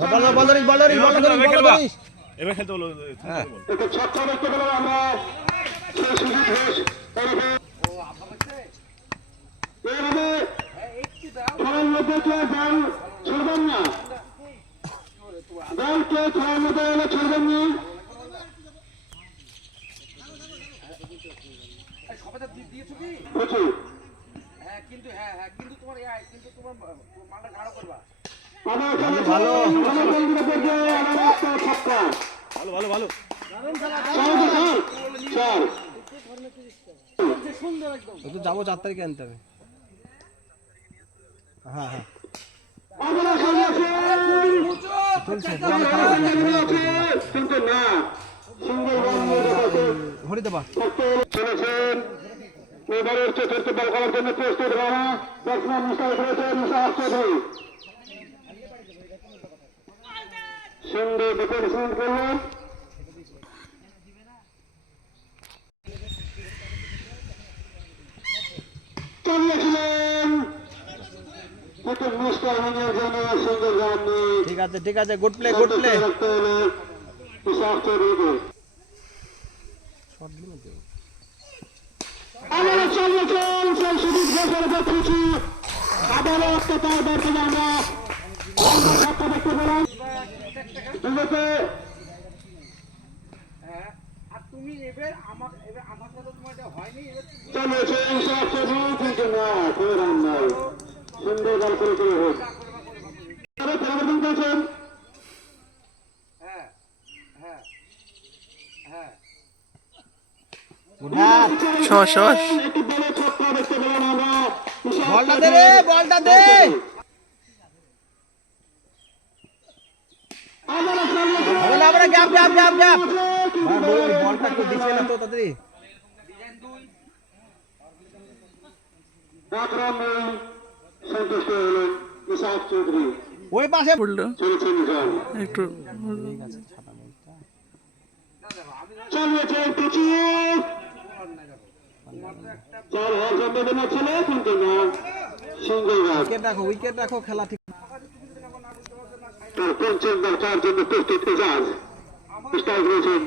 বল বল ধরিস বল ধরিস বল ধরিস বল ধরিস এবার খেলতে বলো। হ্যাঁ একটু ছক্কা দেখতে পেলাম আমরা সেই সুযোগ ঘোষ এইভাবে খেলার মধ্যে কেউ বল ছড়বেন না, বল কেউ খেলার মধ্যে এলে ছড়বেন না। ভালো ভালো ভালো ভালো একটু যাবো 4 তারিখে আনতে হবে। হ্যাঁ হ্যাঁ কিন্তু না ঘড়ি দেবা চলেছেন এবারের চতুর্থ বল করার জন্য প্রস্তুত রানা ব্যাটসম্যান মুস্তাফিজ রয়েছেন মুশারফ চৌধুরী সুন্দর ডিফেন্সমেন্ট করলেন চালিয়েছিলেন কিন্তু মিস্টার মিনের জন্য সুন্দর রান ঠিক আছে গুড প্লে গুড প্লে রাখতে হলে মুশারফ চৌধুরীকে আবারও চালিয়েছেন সেই সুদীপ ঘোষের দেখেছি আবারও একটা তার ব্যাট থেকে আমরা ধাক্কা দেখতে পেলাম চালিয়েছেন মুশারফ চৌধুরী কিন্তু না কোনো রান নাই সুন্দর বল করে চলে হোক পরিবর্তন করেছেন একটু বড় ছক্কা দেখতে পেলাম আমরা বলটা দে রে বলটা দে বল আমরা গ্যাপ বলটা একটু দিছে না তো তাড়াতাড়ি সন্তুষ্ট হলেন মুশারফ চৌধুরী ওই পাশে পড়লো চলেছেন একটু চালিয়েছেন প্রচুর চার হওয়ার সম্ভাবনা ছিল কিন্তু না সিঙ্গল রান উইকেট রাখো খেলা ঠিক তার পঞ্চম বল করার জন্য প্রস্তুত এজাজ স্ট্রাইক রয়েছেন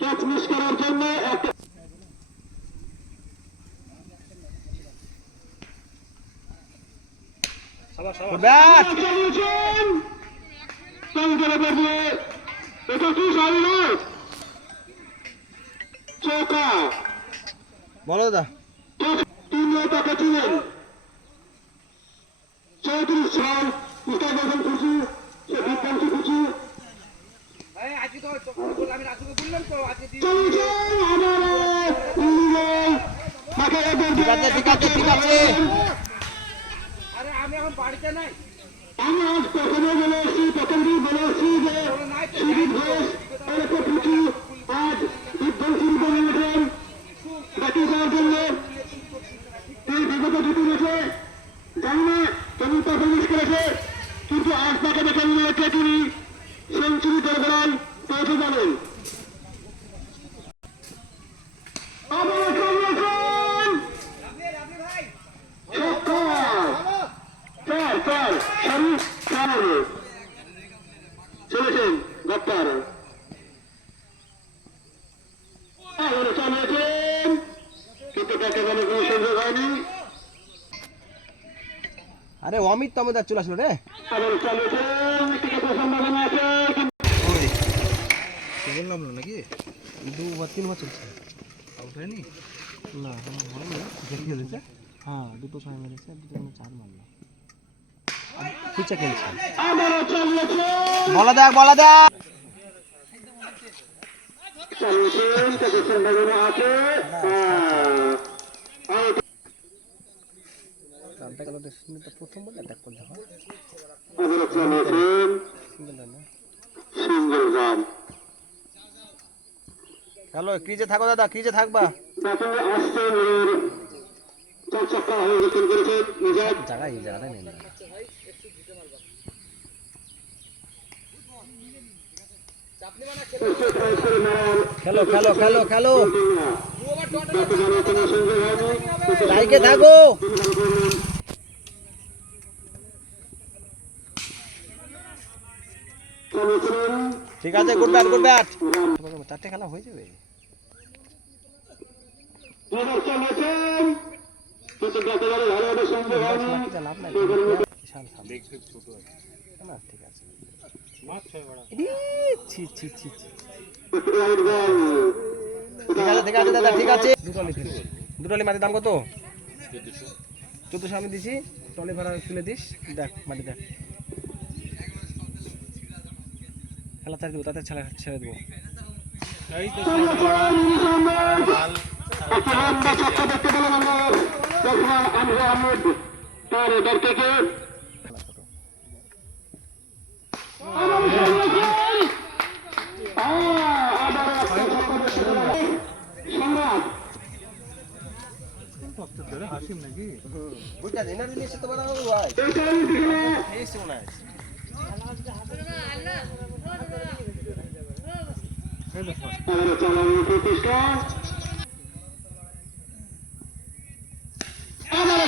ক্যাচ মিস করার জন্য একটা ব্যাট চালিয়েছেন এটা কি সারি নয় চৌকা বলো দা তিনিও তাকে চিনেন 34 সাল মুস্তাফিজ খুশি সে বিধ্বংসী খুশি ঠিক আছে আমি আজ প্রথমে বলে এসেছি প্রথমদিন বলে এসেছি যে সুদীপ ঘোষ এরকম কিছু আজ বিধ্বংসী রূপে উঠেন ব্যাটিং করার জন্য তিনি বিগত জিতে গেছে জানি না কেমন পারফরমেন্স করেছে কিন্তু আজ তাকে দেখে মনে হচ্ছে তিনি সেঞ্চুরি দরবারান পৌঁছে যাবেন চলেছেন গপ্পার চালিয়েছেন কিন্তু তাকে বলে কোনো সুযোগ হয়নি আরে অমিত তো আমাদের চলে আসলো রে আবার চালিয়েছেন টিকে সম্ভাবনা আছে বললাম না নাকি 2 বা 3 চলছে আউট হয়নি না হয়নি দেখি হয়েছে হ্যাঁ দুটো ছয় মেরেছে দুটো 4 মারলো পিছে খেলছে আবারও চালিয়েছেন বলা দেখ চালিয়েছেন তাকে সম্ভাবনা আছে রানটা গেল তো প্রথম বলে অ্যাটাক করতে হয় আবারও চালিয়েছেন সিঙ্গেল রান হ্যালো ক্রিজে থাকো দাদা ক্রিজে থাকবা প্রথমে আসছে চার ছক্কা হয়ে রিটার্ন করেছেন নিজাদ জায়গাটাই নেই খেলো খেলো খেলো খেলো লাইকে থাকো ঠিক আছে গুড ব্যাট গুড ব্যাট চারটে খেলা হয়ে যাবে লাভ নাই বিশাল না ঠিক আছে ছি ছি ছি ছি ঠিক আছে দাদা ঠিক আছে দুটো মাটির দাম কত 1400 আমি দিছি টলি ভাড়া তুলে দিস দেখ মাটি দেখ খেলা ছেড়ে দেবো তাতে ছেড়ে দেবো হাসিম নাকি বুঝা দেনা দিলে তো বড় ভাই এই শোনা আমার